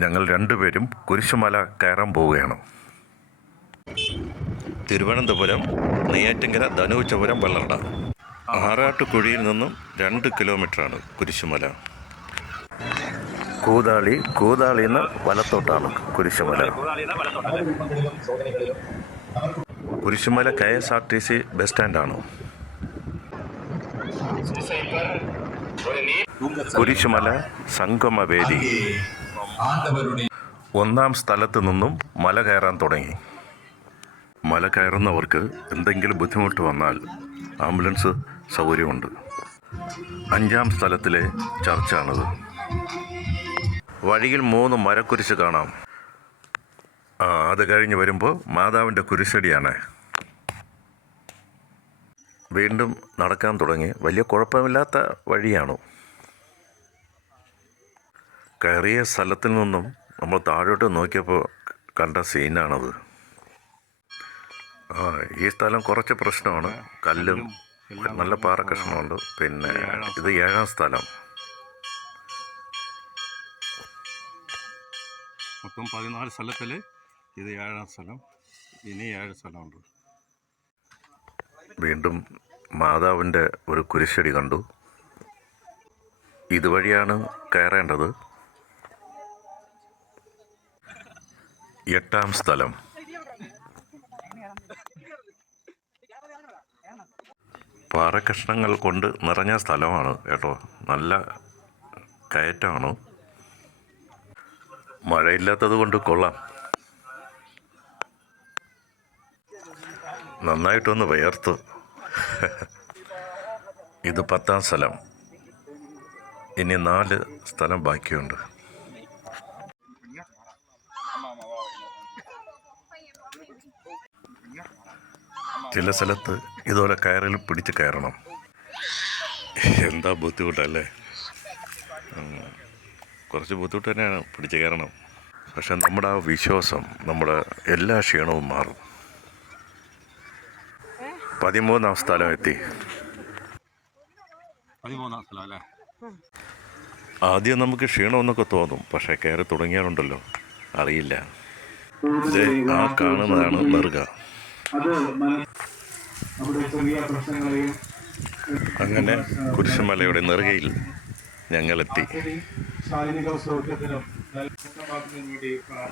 ഞങ്ങൾ രണ്ടുപേരും കുരിശുമല കയറാൻ പോവുകയാണ്. തിരുവനന്തപുരം നെയ്യാറ്റിൻകര ധനുവച്ചപുരം വെള്ളറട ആറാട്ടുകുഴിയിൽ നിന്നും 2 കിലോമീറ്ററാണ് കുരിശുമല. കൂതാളിയിൽ നിന്ന് വലത്തോട്ടാണ് കുരിശുമല. കുരിശുമല KSRTC ബസ് സ്റ്റാൻഡാണ്. കുരിശുമല സംഗമവേദി. 1-ാം സ്ഥലത്ത് നിന്നും മല കയറാൻ തുടങ്ങി. മല കയറുന്നവർക്ക് എന്തെങ്കിലും ബുദ്ധിമുട്ട് വന്നാൽ ആംബുലൻസ് സൗകര്യമുണ്ട്. 5-ാം സ്ഥലത്തിലെ ചർച്ചാണിത്. വഴിയിൽ 3 മരക്കുരിശ് കാണാം. അത് കഴിഞ്ഞ് വരുമ്പോൾ മാതാവിൻ്റെ കുരിശടിയാണ്. വീണ്ടും നടക്കാൻ തുടങ്ങി. വലിയ കുഴപ്പമില്ലാത്ത വഴിയാണ്. കയറിയ സ്ഥലത്തിൽ നിന്നും നമ്മൾ താഴോട്ട് നോക്കിയപ്പോൾ കണ്ട സീനാണത്. ഈ സ്ഥലം കുറച്ച് പ്രശ്നമാണ്. കല്ലും നല്ല പാറക്കഷ്ണമുണ്ട്. പിന്നെ ഇത് 7-ാം സ്ഥലം. മൊത്തം 14 സ്ഥലത്തിൽ ഇത് 7-ാം സ്ഥലം. ഇനി 7 സ്ഥലമുണ്ട്. വീണ്ടും മാതാവിൻ്റെ ഒരു കുരിശടി കണ്ടു. ഇതുവഴിയാണ് കയറേണ്ടത്. 8-ാം സ്ഥലം. പാറക്കഷ്ണങ്ങൾ കൊണ്ട് നിറഞ്ഞ സ്ഥലമാണ് കേട്ടോ. നല്ല കയറ്റമാണ്. മഴയില്ലാത്തത് കൊണ്ട് കൊള്ളാം. നന്നായിട്ടൊന്ന് വിയർത്തു. ഇത് 10-ാം സ്ഥലം. ഇനി 4 സ്ഥലം ബാക്കിയുണ്ട്. ചില സ്ഥലത്ത് ഇതുപോലെ കയറിൽ പിടിച്ച് കയറണം. എന്താ ബുദ്ധിമുട്ടല്ലേ. കുറച്ച് ബുദ്ധിമുട്ട് തന്നെയാണ് പിടിച്ച് കയറണം. പക്ഷെ നമ്മുടെ ആ വിശ്വാസം നമ്മുടെ എല്ലാ ക്ഷീണവും മാറും. 13-ാം സ്ഥലം എത്തി. 13-ാം സ്ഥലം അല്ലേ. ആദ്യം നമുക്ക് ക്ഷീണമെന്നൊക്കെ തോന്നും. പക്ഷേ കയറി തുടങ്ങിയാലുണ്ടല്ലോ അറിയില്ല. ഇത് ആ കാണുന്നതാണ് നെറുക. അങ്ങനെ കുരിശുമലയുടെ നെറുകയിൽ ഞങ്ങളെത്തി.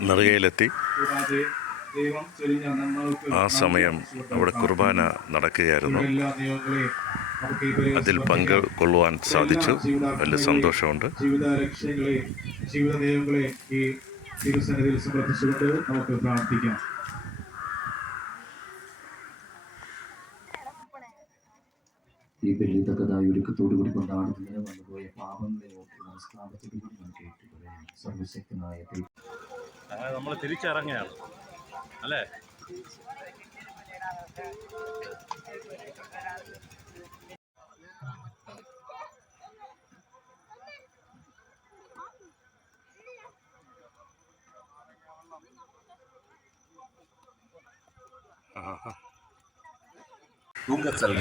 നെറുകയിലെത്തി. ആ സമയം അവിടെ കുർബാന നടക്കുകയായിരുന്നു. അതിൽ പങ്കുകൊള്ളുവാൻ സാധിച്ചു. വലിയ സന്തോഷമുണ്ട്. നമുക്ക് പ്രാർത്ഥിക്കാം. ഈ ബലിതക്കതായ ഒരുക്കത്തോടുകൂടി കൊണ്ടാടുന്നതിന് വന്നുപോയ പാപങ്ങളെ ഓർത്ത് നമസ്കാരത്തോടുകൂടി നമുക്ക് ഏറ്റുപറയാം. സർവശക്തനായ നമ്മൾ തിരിച്ചിറങ്ങുകയാണ് അല്ലേ.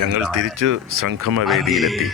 ഞങ്ങൾ തിരിച്ചു സംഗമവേദിയിലെത്തി.